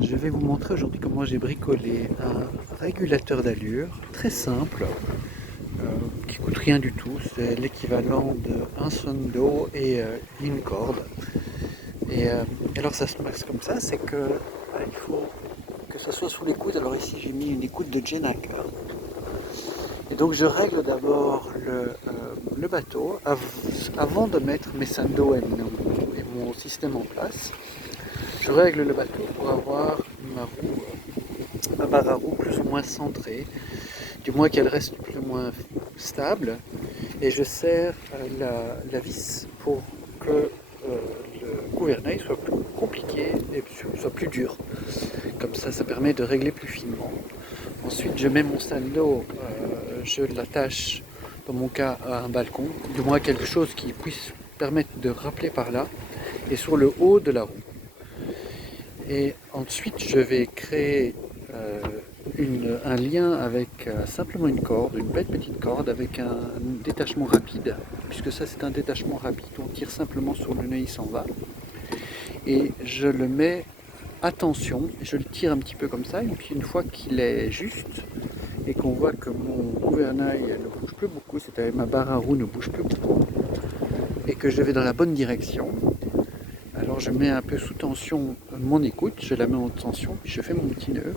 Je vais vous montrer aujourd'hui comment j'ai bricolé un régulateur d'allure très simple qui coûte rien du tout. C'est l'équivalent d'un sonde d'eau et une corde. Et alors ça se passe comme ça, c'est que il faut que ça soit sous l'écoute. Alors ici j'ai mis une écoute de Jennaker. Et donc je règle d'abord le bateau avant de mettre mes sandos et mon système en place. Je règle le bateau pour avoir ma barre à roue plus ou moins centrée, du moins qu'elle reste plus ou moins stable, et je serre la vis pour que le gouvernail soit plus compliqué et soit plus dur. Comme ça permet de régler plus finement. Ensuite, je mets mon sando, je l'attache dans mon cas à un balcon, du moins quelque chose qui puisse permettre de rappeler par là, et sur le haut de la roue. Et ensuite, je vais créer un lien avec simplement une corde, une belle petite corde avec un détachement rapide, puisque ça c'est un détachement rapide, on tire simplement sur le nœud, il s'en va. Et je le mets à tension, je le tire un petit peu comme ça, et puis une fois qu'il est juste, et qu'on voit que mon gouvernail ne bouge plus beaucoup, c'est-à-dire ma barre à roue ne bouge plus beaucoup, et que je vais dans la bonne direction, alors je mets un peu sous tension mon écoute, je la mets en tension, puis je fais mon petit nœud.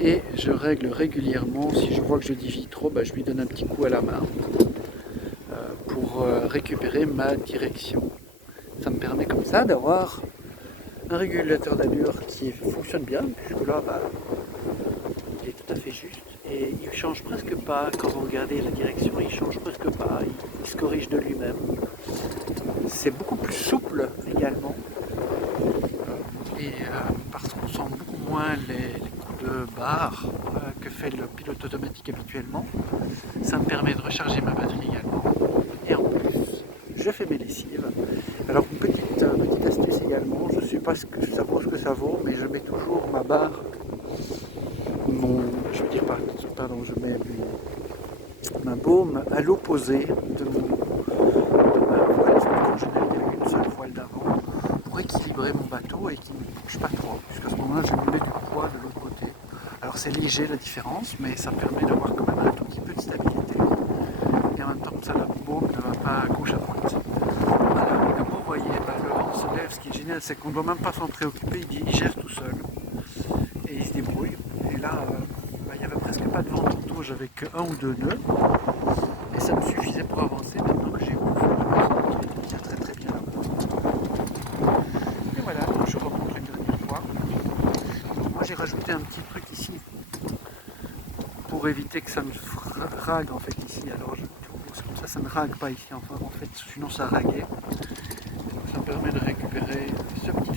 Et je règle régulièrement, si je vois que je dévie trop, je lui donne un petit coup à la main pour récupérer ma direction. Ça me permet comme ça d'avoir un régulateur d'allure qui fonctionne bien, puisque là il est tout à fait juste. Et il ne change presque pas, quand vous regardez la direction, il ne change presque pas, il se corrige de lui-même. C'est beaucoup plus souple également, et parce qu'on sent beaucoup moins les coups de barre que fait le pilote automatique habituellement. Ça me permet de recharger ma batterie également. Et en plus, je fais mes lessives. Alors une petite astuce également, je ne sais pas ce que ça vaut, mais je mets toujours ma barre, je mets ma baume à l'opposé de ma voile, quand je n'ai qu'une seule voile d'avant, pour équilibrer mon bateau et qu'il ne bouge pas trop, puisqu'à ce moment-là je me mets du poids de l'autre côté. Alors c'est léger la différence, mais ça permet d'avoir quand même un tout petit peu de stabilité. Et en même temps, ça, la baume ne va pas à gauche à droite. Voilà, et comme vous voyez, le vent se lève. Ce qui est génial, c'est qu'on ne doit même pas s'en préoccuper, il gère tout seul. Et il se débrouille. Et là, il n'y avait presque pas de vent tantôt, j'avais que un ou deux nœuds. Et ça me suffisait pour avancer. Maintenant que j'ai ouvert, il tient très très bien là. Et voilà, je remonte une dernière fois. Donc moi j'ai rajouté un petit truc ici pour éviter que ça me rague en fait ici. Alors c'est comme ça ne rague pas ici en fait, sinon ça raguait. Donc ça me permet de récupérer ce petit